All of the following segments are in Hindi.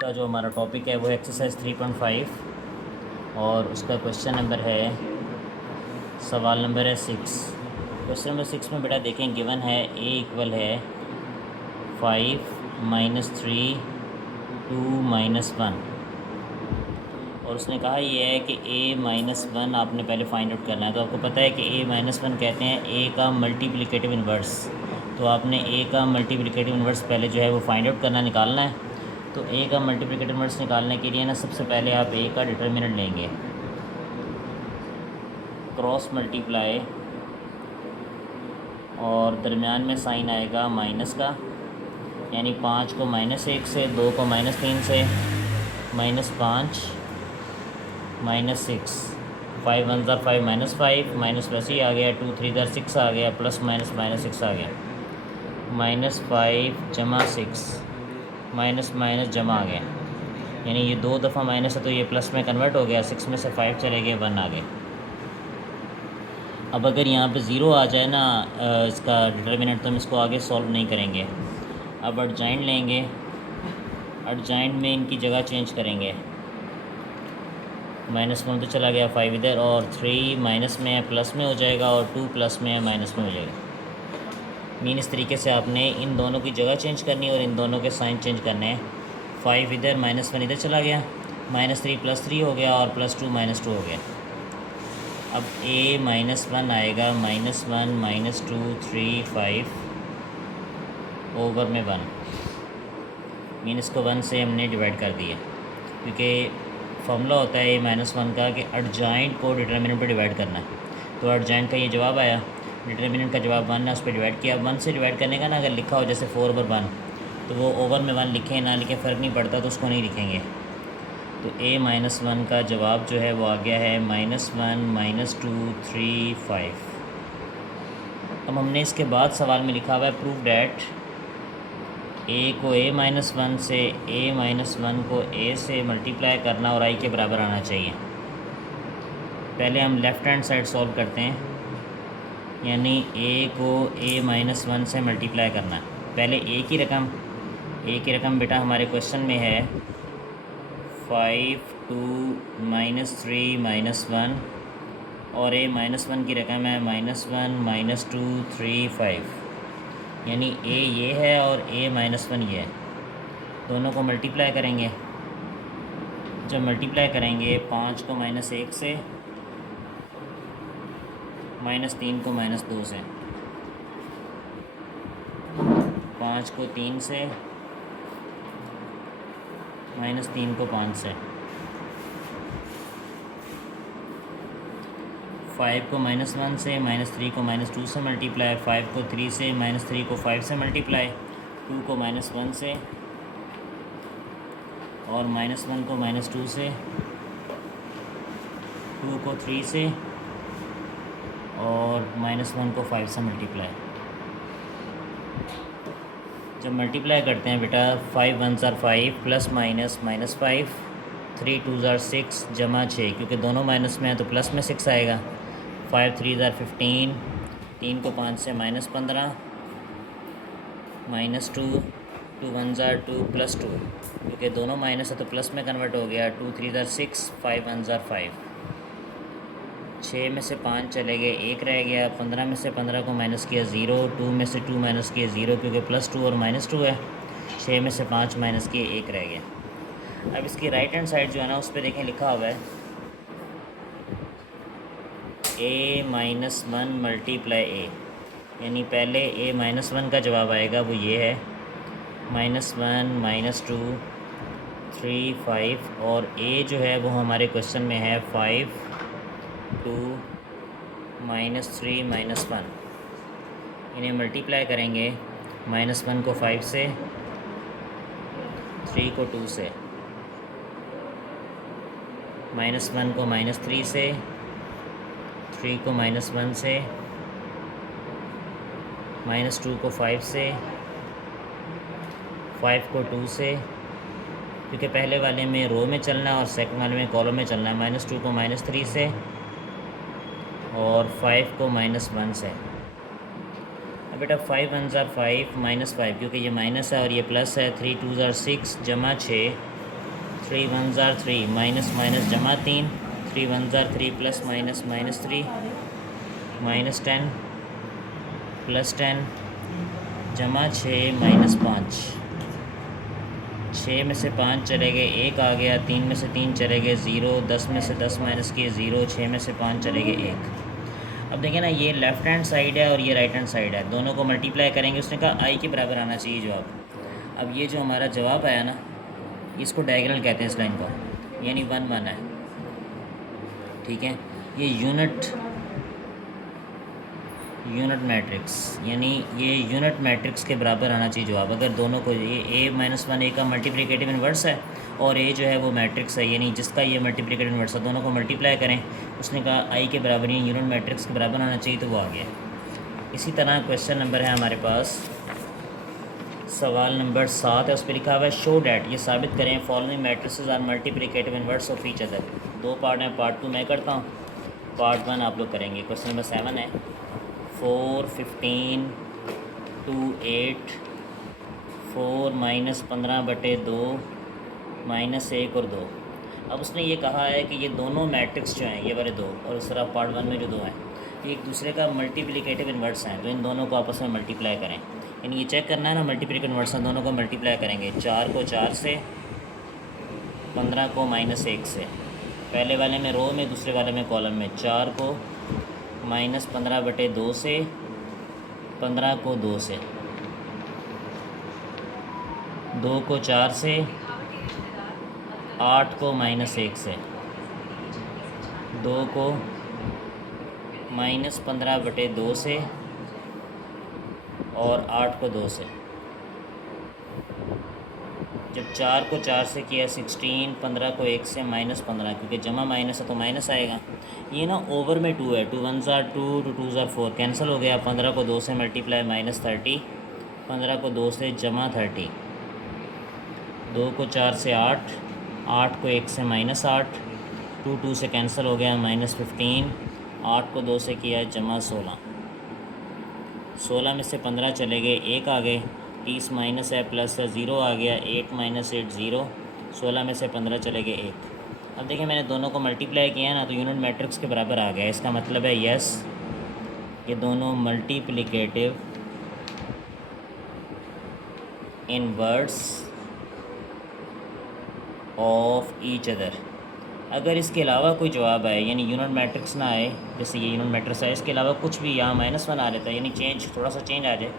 का जो हमारा टॉपिक है वो एक्सरसाइज 3.5 और उसका क्वेश्चन नंबर है, सवाल नंबर है 6। क्वेश्चन नंबर 6 में बेटा देखें, गिवन है a इक्वल है 5 - 3 2 - 1 और उसने कहा ये है कि a - 1 आपने पहले फाइंड आउट करना है। तो आपको पता है कि a - 1 कहते हैं a का मल्टीप्लिकेटिव इन्वर्स। तो आपने a का मल्टीप्लिकेटिव इन्वर्स पहले जो है वो फाइंड आउट करना, निकालना है। तो a का मल्टीप्लिकेटिव इन्वर्स निकालने के लिए ना सबसे पहले आप a का डिटर्मिनेंट लेंगे, क्रॉस मल्टीप्लाई, और दरमियान में साइन आएगा माइनस का, यानी 5 को -1 से, 2 को -3 से, -5 -6, 5 1 ज़ा 5 -5 माइनस प्लस ही आ गया, 2 3 ज़ा 6 आ गया, प्लस माइनस -6 आ गया, -5 जमा 6 माइनस माइनस जमा आ गया, यानी ये 2 दफ़ा माइनस है तो ये प्लस में कन्वर्ट हो गया, 6 में से 5 चले गए, 1 आ गए। अब अगर यहाँ पे ज़ीरो आ जाए ना इसका डिटर्मिनेंट, तो हम इसको आगे सॉल्व नहीं करेंगे। अब एडजॉइंट लेंगे, एडजॉइंट में इनकी जगह चेंज करेंगे, -1 तो चला गया, 5 इधर, और 3 माइनस में है प्लस में हो जाएगा, और 2 प्लस में है माइनस में हो जाएगा। मीन इस तरीके से आपने इन दोनों की जगह चेंज करनी है और इन दोनों के साइन चेंज करने हैं। 5 इधर, -1 इधर चला गया, -3 +3 हो गया, और +2 -2 हो गया। अब a -1 आएगा, -1 -2 3 5 ओवर में 1, मीन इसको 1 से हमने डिवाइड कर दिया, क्योंकि फॉर्मूला होता है a -1 का कि एडजॉइंट को डिटर्मिनेंट पर डिवाइड करना है। तो एडजॉइंट का ये जवाब आया, डिटर्मिनेंट का जवाब 1 है, उस पर डिवाइड किया। 1 से डिवाइड करने का ना, अगर लिखा हो जैसे 4/1, तो वो ओवर में 1 लिखें ना लिखें फ़र्क नहीं पड़ता, तो उसको नहीं लिखेंगे। तो a -1 का जवाब जो है वो आ गया है -1 -2 3 5। अब हमने इसके बाद सवाल में लिखा हुआ है प्रूव डैट a को a -1 से, a -1 को a से मल्टीप्लाई करना और i के बराबर आना चाहिए। पहले हम लेफ़्ट हैंड साइड सॉल्व करते हैं, यानी a को a -1 से मल्टीप्लाई करना। पहले a की रकम बेटा हमारे क्वेश्चन में है 5 2 -3 -1, और a -1 की रकम है -1 -2 3 5, यानी a ये है और a -1 ये है। दोनों को मल्टीप्लाई करेंगे। जब मल्टीप्लाई करेंगे 5 को -1 से, -3 को -2 से, 5 को 3 से, -3 को 5 से, 5 को -1 से, -3 को -2 से मल्टीप्लाई, 5 को 3 से, -3 को 5 से मल्टीप्लाई, 2 को -1 से, और -1 को -2 से, 2 को 3 से, और -1 को 5 से मल्टीप्लाई। जब मल्टीप्लाई करते हैं बेटा, 5 1 ज़ा 5 प्लस माइनस -5, 3 2 ज़ा 6 जमा 6, क्योंकि दोनों माइनस में है तो प्लस में 6 आएगा, 5 3 ज़ा 15, 3 को 5 से -15, -2, 2 1 ज़ा 2 +2, क्योंकि दोनों माइनस है तो प्लस में कन्वर्ट हो गया, 2 3 ज़ा 6, 5 1 ज़ा 5, 6 में से 5 चले गए, 1 रह गया, 15 में से 15 को माइनस किया 0, 2 में से 2 माइनस किया 0, क्योंकि +2 और -2 है, 6 में से 5 माइनस किए 1 रह गया। अब इसकी राइट हैंड साइड जो है ना, उस पर देखें लिखा हुआ है a -1 मल्टीप्लाई a, यानी पहले a -1 का जवाब आएगा वो ये है, -1 -2 3 5, और a जो है वो हमारे क्वेश्चन में है 5 2 -3 -1। इन्हें मल्टीप्लाई करेंगे, -1 को 5 से, 3 को 2 से, -1 को -3 से, 3 को -1 से, -2 को 5 से, 5 को 2 से, क्योंकि पहले वाले में रो में चलना है और सेकंड वाले में कॉलम में चलना है, -2 को -3 से, और 5 को -1 से। अब बेटा 5 1 ज़ा 5 -5, क्योंकि ये माइनस है और ये प्लस है, 3 2 ज़ा 6 जमा 6, 3 वन ज़ार 3 माइनस माइनस जमा 3, 3 वन ज़ार 3 plus minus minus 3 minus 10 plus 10 जमा 6 माइनस 5, 6 में से 5 चले गए 1 आ गया, 3 में से 3 चले गए 0, 10 में से 10 माइनस किए 0, 6 में से 5 चले गए 1। अब देखिए ना, ये लेफ़्ट हैंड साइड है और ये राइट हैंड साइड है, दोनों को मल्टीप्लाई करेंगे। उसने कहा आई के बराबर आना चाहिए जवाब। अब ये जो हमारा जवाब आया ना, इसको डायगोनल कहते हैं इस लाइन को, यानी 1 1 है, ठीक है। ये यूनिट मैट्रिक्स, यानी ये यूनिट मैट्रिक्स के बराबर आना चाहिए जवाब। अगर दोनों को, ये a माइनस 1 a का मल्टीप्लिकेटिव इन्वर्स है और a जो है वो मैट्रिक्स है, यानी जिसका ये मल्टीप्लिकेटिव इन्वर्स है, दोनों को मल्टीप्लाई करें। उसने कहा i के बराबर, यानी यूनिट मैट्रिक्स के बराबर आना चाहिए, तो वो आ गया। इसी तरह क्वेश्चन नंबर है हमारे पास, सवाल नंबर 7 है, उस पर लिखा हुआ है शो डैट, ये साबित करें following matrices are multiplicative inverse of each other. 2 part हैं, पार्ट 2 मैं करता हूँ, पार्ट 1 आप लोग करेंगे। क्वेश्चन नंबर 7 है 4 15 2 8 4 माइनस 15/2 माइनस 1 और 2। अब उसने ये कहा है कि ये दोनों मैट्रिक्स जो हैं, ये वाले 2 और इस तरह पार्ट 1 में जो 2 हैं, ये एक दूसरे का मल्टीप्लिकेटिव इन्वर्स हैं, तो इन दोनों को आपस में मल्टीप्लाई करें। यानी ये चेक करना है ना, मल्टीप्लिकेटिव इन्वर्स हैं, दोनों को मल्टीप्लाई करेंगे। 4 को 4 से, 15 को माइनस 1 से, पहले वाले में रो में, दूसरे वाले में कॉलम में। 4 को माइनस 15/2 से, 15 को 2 से, 2 को 4 से, 8 को माइनस 1 से, 2 को माइनस 15/2 से और 8 को 2 से। जब 4 को 4 से किया 16, 15 को 1 से माइनस 15, क्योंकि जमा माइनस है तो माइनस आएगा। ये ना ओवर में 2 है, 2 1 ज़ार 2, 2 2 ज़ार 4 कैंसिल हो गया। 15 को 2 से मल्टीप्लाई माइनस 30, 15 को 2 से जमा 30, 2 को 4 से 8, 8 को 1 से माइनस 8, 2 2 से कैंसिल हो गया माइनस 15, 8 को 2 से किया जमा 16, 16 में से 15 चले गए 1 आ गए, 30 माइनस है प्लस है 0 आ गया, 8 माइनस 8 0, 16 में से 15 चले गए 1। अब देखिए मैंने दोनों को मल्टीप्लाई किया ना, तो यूनिट मैट्रिक्स के बराबर आ गया। इसका मतलब है यस, ये दोनों multiplicative inverse of each other. अगर इसके अलावा कोई जवाब आए, यानी यूनिट मैट्रिक्स ना आए, जैसे ये यूनिट मैट्रिक्स है, इसके अलावा कुछ भी यहाँ -1 आ लेता है, यानी चेंज, थोड़ा सा चेंज आ जाए,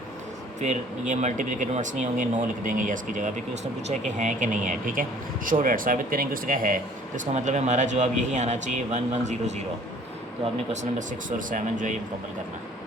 फिर ये मल्टीप्लिकेटिव इन्वर्स नहीं होंगे, नो लिख देंगे यस की जगह पे, क्योंकि उसने पूछा है कि हैं कि नहीं है, ठीक है। शो डैट साबित करेंगे उसका है, तो इसका मतलब है हमारा जवाब यही आना चाहिए 1 1 0 0। तो आपने क्वेश्चन नंबर 6 और 7 जो है ये मुकम्मल करना है।